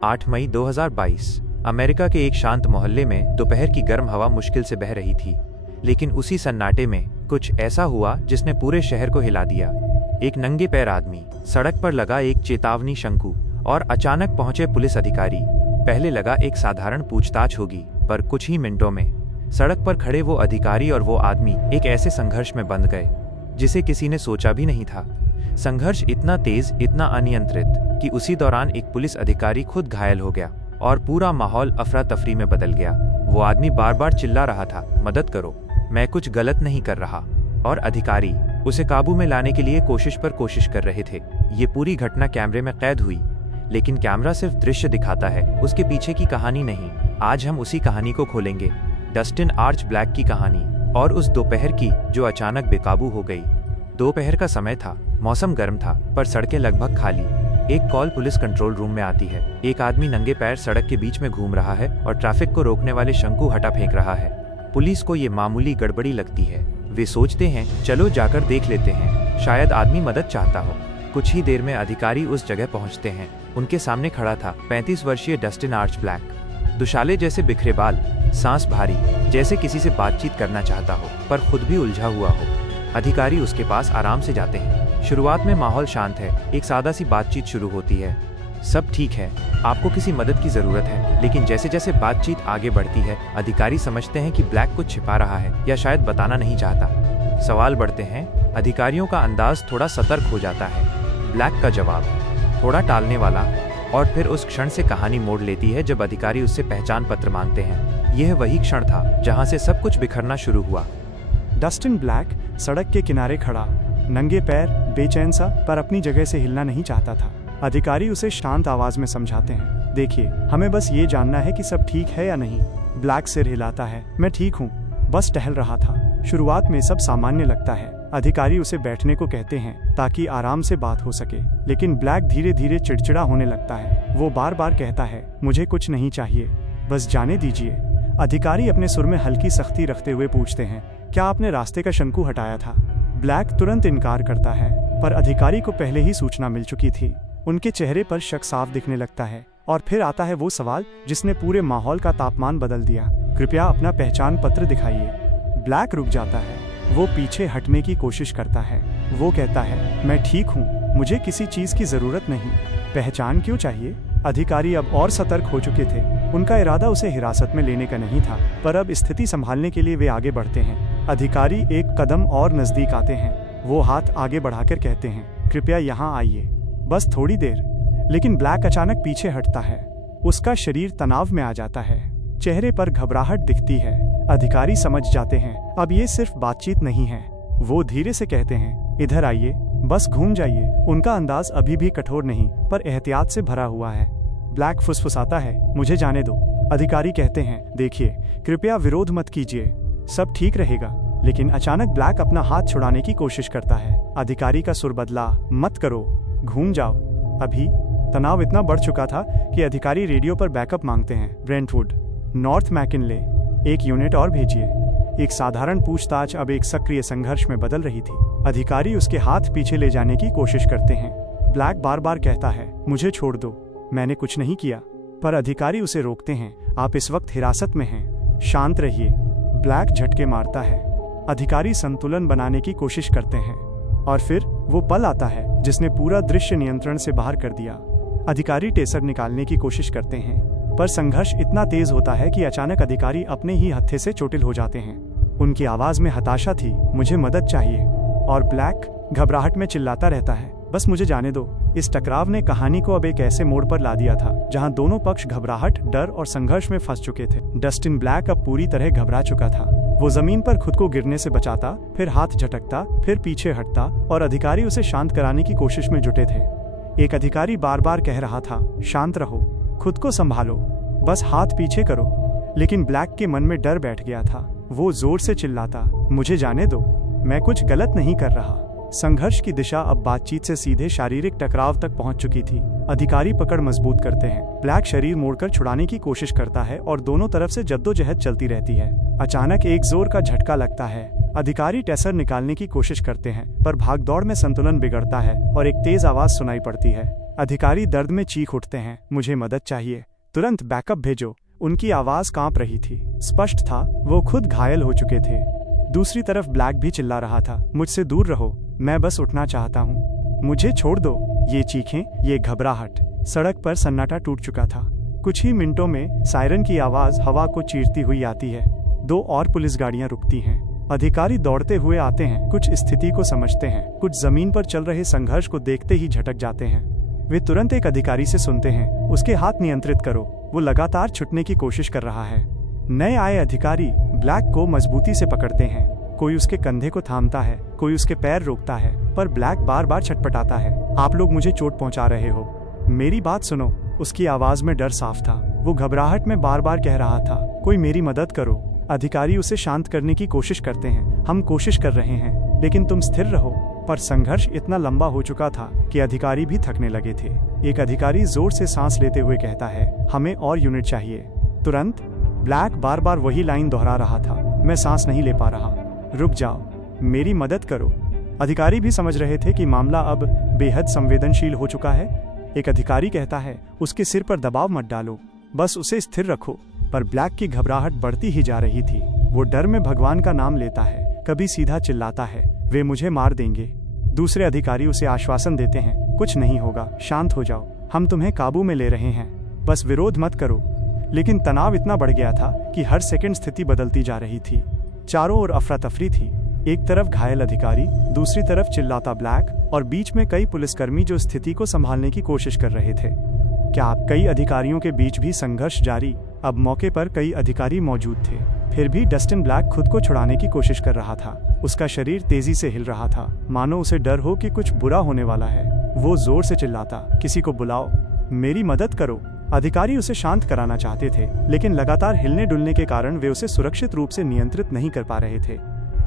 8 मई 2022 America के एक शांत मोहल्ले में दोपहर की गर्म हवा मुश्किल से बह रही थी, लेकिन उसी सन्नाटे में कुछ ऐसा हुआ जिसने पूरे शहर को हिला दिया। एक नंगे पैर आदमी, सड़क पर लगा एक चेतावनी शंकु और अचानक पहुंचे पुलिस अधिकारी। पहले लगा एक साधारण पूछताछ होगी, पर कुछ ही मिनटों में सड़क पर खड़े वो अधिकारी और वो आदमी एक ऐसे संघर्ष में बंध गए जिसे किसी ने सोचा भी नहीं था। संघर्ष इतना तेज, इतना अनियंत्रित कि उसी दौरान एक पुलिस अधिकारी खुद घायल हो गया और पूरा माहौल अफरा तफरी में बदल गया। वो आदमी बार बार चिल्ला रहा था, मदद करो, मैं कुछ गलत नहीं कर रहा, और अधिकारी उसे काबू में लाने के लिए कोशिश पर कोशिश कर रहे थे। ये पूरी घटना कैमरे में कैद हुई, लेकिन कैमरा सिर्फ दृश्य दिखाता है, उसके पीछे की कहानी नहीं। आज हम उसी कहानी को खोलेंगे, डस्टिन आर्च ब्लैक की कहानी, और उस दोपहर की जो अचानक बेकाबू हो गई। दोपहर का समय था, मौसम गर्म था, पर सड़कें लगभग खाली। एक कॉल पुलिस कंट्रोल रूम में आती है। एक आदमी नंगे पैर सड़क के बीच में घूम रहा है और ट्रैफिक को रोकने वाले शंकु हटा फेंक रहा है। पुलिस को ये मामूली गड़बड़ी लगती है। वे सोचते हैं, चलो जाकर देख लेते हैं, शायद आदमी मदद चाहता हो। कुछ ही देर में अधिकारी उस जगह पहुंचते हैं। उनके सामने खड़ा था 35 वर्षीय डस्टिन आर्च ब्लैक। दुशाले जैसे बिखरे बाल, सांस भारी, जैसे किसी से बातचीत करना चाहता हो पर खुद भी उलझा हुआ हो। अधिकारी उसके पास आराम से जाते हैं। शुरुआत में माहौल शांत है, एक सादा सी बातचीत शुरू होती है। सब ठीक है, आपको किसी मदद की जरूरत है। लेकिन जैसे जैसे बातचीत आगे बढ़ती है, अधिकारी समझते हैं कि ब्लैक कुछ छिपा रहा है या शायद बताना नहीं चाहता। सवाल बढ़ते हैं, अधिकारियों का अंदाज थोड़ा सतर्क हो जाता है। ब्लैक का जवाब थोड़ा टालने वाला, और फिर उस क्षण से कहानी मोड़ लेती है जब अधिकारी उससे पहचान पत्र मांगते हैं। यह वही क्षण था जहां से सब कुछ बिखरना शुरू हुआ। डस्टिन ब्लैक सड़क के किनारे खड़ा, नंगे पैर, बेचैन सा, पर अपनी जगह से हिलना नहीं चाहता था। अधिकारी उसे शांत आवाज में समझाते हैं, देखिए, हमें बस ये जानना है कि सब ठीक है या नहीं। ब्लैक सिर हिलाता है, मैं ठीक हूँ, बस टहल रहा था। शुरुआत में सब सामान्य लगता है। अधिकारी उसे बैठने को कहते हैं ताकि आराम से बात हो सके, लेकिन ब्लैक धीरे धीरे चिड़चिड़ा होने लगता है। वो बार बार कहता है, मुझे कुछ नहीं चाहिए, बस जाने दीजिए। अधिकारी अपने सुर में हल्की सख्ती रखते हुए पूछते हैं, क्या आपने रास्ते का शंकु हटाया था? ब्लैक तुरंत इनकार करता है, पर अधिकारी को पहले ही सूचना मिल चुकी थी। उनके चेहरे पर शक साफ दिखने लगता है। और फिर आता है वो सवाल जिसने पूरे माहौल का तापमान बदल दिया, कृपया अपना पहचान पत्र दिखाइए। ब्लैक रुक जाता है, वो पीछे हटने की कोशिश करता है। वो कहता है, मैं ठीक हूँ, मुझे किसी चीज की जरूरत नहीं। पहचान क्यों चाहिए? अधिकारी अब और सतर्क हो चुके थे। उनका इरादा उसे हिरासत में लेने का नहीं था, पर अब स्थिति संभालने के लिए वे आगे बढ़ते हैं। अधिकारी एक कदम और नजदीक आते हैं। वो हाथ आगे बढ़ाकर कहते हैं, कृपया यहाँ आइए, बस थोड़ी देर। लेकिन ब्लैक अचानक पीछे हटता है। उसका शरीर तनाव में आ जाता है, चेहरे पर घबराहट दिखती है। अधिकारी समझ जाते हैं, अब ये सिर्फ बातचीत नहीं है। वो धीरे से कहते हैं, इधर आइए, बस घूम जाइए। उनका अंदाज अभी भी कठोर नहीं, पर एहतियात से भरा हुआ है। ब्लैक फुसफुसाता है, मुझे जाने दो। अधिकारी कहते हैं, देखिए, कृपया विरोध मत कीजिए, सब ठीक रहेगा। लेकिन अचानक ब्लैक अपना हाथ छुड़ाने की कोशिश करता है। अधिकारी का सुर बदला, मत करो, घूम जाओ अभी। तनाव इतना बढ़ चुका था कि अधिकारी रेडियो पर बैकअप मांगते हैं। ब्रेंटवुड, नॉर्थ मैकिनले, एक यूनिट और भेजिए। एक साधारण पूछताछ अब एक सक्रिय संघर्ष में बदल रही थी। अधिकारी उसके हाथ पीछे ले जाने की कोशिश करते हैं। ब्लैक बार बार कहता है, मुझे छोड़ दो, मैंने कुछ नहीं किया। पर अधिकारी उसे रोकते हैं, आप इस वक्त हिरासत में हैं, शांत रहिए। ब्लैक झटके मारता है। अधिकारी संतुलन बनाने की कोशिश करते हैं, और फिर वो पल आता है जिसने पूरा दृश्य नियंत्रण से बाहर कर दिया। अधिकारी टेसर निकालने की कोशिश करते हैं, पर संघर्ष इतना तेज होता है कि अचानक अधिकारी अपने ही हत्थे से चोटिल हो जाते हैं। उनकी आवाज में हताशा थी, मुझे मदद चाहिए। और ब्लैक घबराहट में चिल्लाता रहता है, बस मुझे जाने दो। इस टकराव ने कहानी को अब एक ऐसे मोड़ पर ला दिया था जहां दोनों पक्ष घबराहट, डर और संघर्ष में फंस चुके थे। डस्टिन ब्लैक अब पूरी तरह घबरा चुका था। वो जमीन पर खुद को गिरने से बचाता, फिर हाथ झटकता, फिर पीछे हटता, और अधिकारी उसे शांत कराने की कोशिश में जुटे थे। एक अधिकारी बार बार कह रहा था, शांत रहो, खुद को संभालो, बस हाथ पीछे करो। लेकिन ब्लैक के मन में डर बैठ गया था। वो जोर से चिल्लाता, मुझे जाने दो, मैं कुछ गलत नहीं कर रहा। संघर्ष की दिशा अब बातचीत से सीधे शारीरिक टकराव तक पहुंच चुकी थी। अधिकारी पकड़ मजबूत करते हैं। ब्लैक शरीर मोड़कर छुड़ाने की कोशिश करता है और दोनों तरफ से जद्दोजहद चलती रहती है। अचानक एक जोर का झटका लगता है। अधिकारी टेसर निकालने की कोशिश करते हैं, पर भागदौड़ में संतुलन बिगड़ता है और एक तेज आवाज सुनाई पड़ती है, अधिकारी दर्द में चीख उठते हैं, मुझे मदद चाहिए, तुरंत बैकअप भेजो। उनकी आवाज कांप रही थी, स्पष्ट था वो खुद घायल हो चुके थे। दूसरी तरफ ब्लैक भी चिल्ला रहा था, मुझसे दूर रहो, मैं बस उठना चाहता हूँ, मुझे छोड़ दो। ये चीखें, ये घबराहट। सड़क पर सन्नाटा टूट चुका था। कुछ ही मिनटों में सायरन की आवाज हवा को चीरती हुई आती है। 2 और पुलिस गाड़ियां रुकती हैं। अधिकारी दौड़ते हुए आते हैं, कुछ स्थिति को समझते हैं, कुछ जमीन पर चल रहे संघर्ष को देखते ही झटक जाते हैं। वे तुरंत एक अधिकारी से सुनते हैं, उसके हाथ नियंत्रित करो, वो लगातार छुटने की कोशिश कर रहा है। नए आए अधिकारी ब्लैक को मजबूती से पकड़ते हैं। कोई उसके कंधे को थामता है, कोई उसके पैर रोकता है, पर ब्लैक बार बार छटपटाता है। आप लोग मुझे चोट पहुंचा रहे हो, मेरी बात सुनो। उसकी आवाज में डर साफ था। वो घबराहट में बार बार कह रहा था, कोई मेरी मदद करो। अधिकारी उसे शांत करने की कोशिश करते हैं, हम कोशिश कर रहे हैं, लेकिन तुम स्थिर रहो। पर संघर्ष इतना लंबा हो चुका था कि अधिकारी भी थकने लगे थे। एक अधिकारी जोर से सांस लेते हुए कहता है, हमें और यूनिट चाहिए, तुरंत। ब्लैक बार बार वही लाइन दोहरा रहा था, मैं सांस नहीं ले पा रहा, रुक जाओ, मेरी मदद करो। अधिकारी भी समझ रहे थे कि मामला अब बेहद संवेदनशील हो चुका है। एक अधिकारी कहता है, उसके सिर पर दबाव मत डालो, बस उसे स्थिर रखो। पर ब्लैक की घबराहट बढ़ती ही जा रही थी। वो डर में भगवान का नाम लेता है, कभी सीधा चिल्लाता है, वे मुझे मार देंगे। दूसरे अधिकारी उसे आश्वासन देते हैं, कुछ नहीं होगा, शांत हो जाओ, हम तुम्हें काबू में ले रहे हैं, बस विरोध मत करो। लेकिन तनाव इतना बढ़ गया था कि हर सेकंड स्थिति बदलती जा रही थी। चारों ओर अफरा तफरी थी। एक तरफ घायल अधिकारी, दूसरी तरफ चिल्लाता ब्लैक, और बीच में कई पुलिसकर्मी जो स्थिति को संभालने की कोशिश कर रहे थे। क्या कई अधिकारियों के बीच भी संघर्ष जारी? अब मौके पर कई अधिकारी मौजूद थे। फिर भी डस्टिन ब्लैक खुद को छुड़ाने की कोशिश कर रहा था। उसका शरीर तेजी से हिल रहा था, मानो उसे डर हो कि कुछ बुरा होने वाला है। वो जोर से चिल्लाता, किसी को बुलाओ, मेरी मदद करो। अधिकारी उसे शांत कराना चाहते थे, लेकिन लगातार हिलने डुलने के कारण वे उसे सुरक्षित रूप से नियंत्रित नहीं कर पा रहे थे।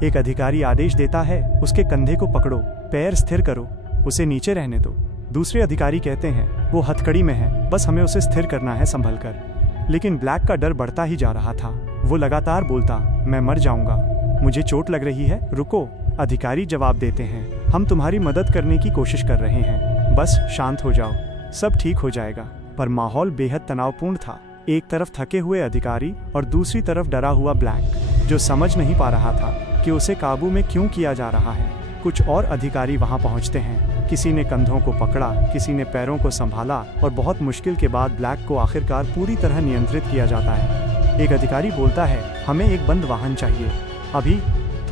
एक अधिकारी आदेश देता है, उसके कंधे को पकड़ो, पैर स्थिर करो, उसे नीचे रहने दो। दूसरे अधिकारी कहते हैं, वो हथकड़ी में है, बस हमें उसे स्थिर करना है संभल कर। लेकिन ब्लैक का डर बढ़ता ही जा रहा था। वो लगातार बोलता, मैं मर जाऊंगा, मुझे चोट लग रही है, रुको। अधिकारी जवाब देते हैं, हम तुम्हारी मदद करने की कोशिश कर रहे हैं, बस शांत हो जाओ, सब ठीक हो जाएगा। पर माहौल बेहद तनावपूर्ण था। एक तरफ थके हुए अधिकारी और दूसरी तरफ डरा हुआ ब्लैक, जो समझ नहीं पा रहा था कि उसे काबू में क्यों किया जा रहा है। कुछ और अधिकारी वहां पहुंचते हैं। किसी ने कंधों को पकड़ा, किसी ने पैरों को संभाला, और बहुत मुश्किल के बाद ब्लैक को आखिरकार पूरी तरह नियंत्रित किया जाता है। एक अधिकारी बोलता है, हमें एक बंद वाहन चाहिए अभी।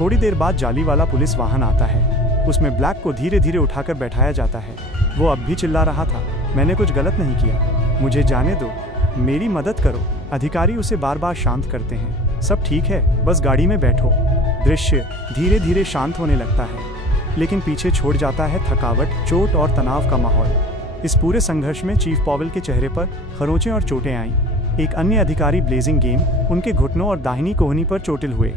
थोड़ी देर बाद जाली वाला पुलिस वाहन आता है। उसमें ब्लैक को धीरे धीरे उठाकर बैठाया जाता है। वो अब भी चिल्ला रहा था, मैंने कुछ गलत नहीं किया, मुझे जाने दो, मेरी मदद करो। अधिकारी उसे बार बार शांत करते हैं, सब ठीक है, बस गाड़ी में बैठो। दृश्य धीरे धीरे शांत होने लगता है, लेकिन पीछे छोड़ जाता है थकावट, चोट और तनाव का माहौल। इस पूरे संघर्ष में चीफ पॉवेल के चेहरे पर खरोंचें और चोटें आईं। एक अन्य अधिकारी ब्लेजिंग गेम, उनके घुटनों और दाहिनी कोहनी पर चोटिल हुए।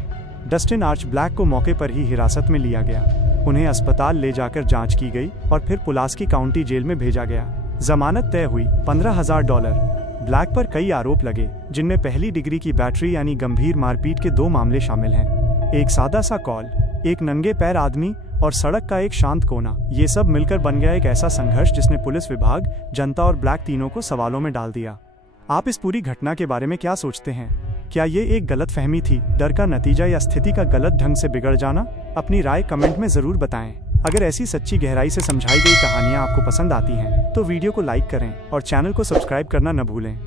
डस्टिन आर्च ब्लैक को मौके पर ही हिरासत में लिया गया। उन्हें अस्पताल ले जाकर जांच की गई और फिर पुलास्की काउंटी जेल में भेजा गया। जमानत तय हुई, $15,000। ब्लैक पर कई आरोप लगे, जिनमें पहली डिग्री की बैटरी यानी गंभीर मारपीट के 2 मामले शामिल हैं। एक सादा सा कॉल, एक नंगे पैर आदमी और सड़क का एक शांत कोना, ये सब मिलकर बन गया एक ऐसा संघर्ष जिसने पुलिस विभाग, जनता और ब्लैक तीनों को सवालों में डाल दिया। आप इस पूरी घटना के बारे में क्या सोचते हैं? क्या ये एक गलतफहमी थी, डर का नतीजा, या स्थिति का गलत ढंग से बिगड़ जाना? अपनी राय कमेंट में जरूर बताएं। अगर ऐसी सच्ची गहराई से समझाई गई कहानियाँ आपको पसंद आती हैं, तो वीडियो को लाइक करें और चैनल को सब्सक्राइब करना न भूलें।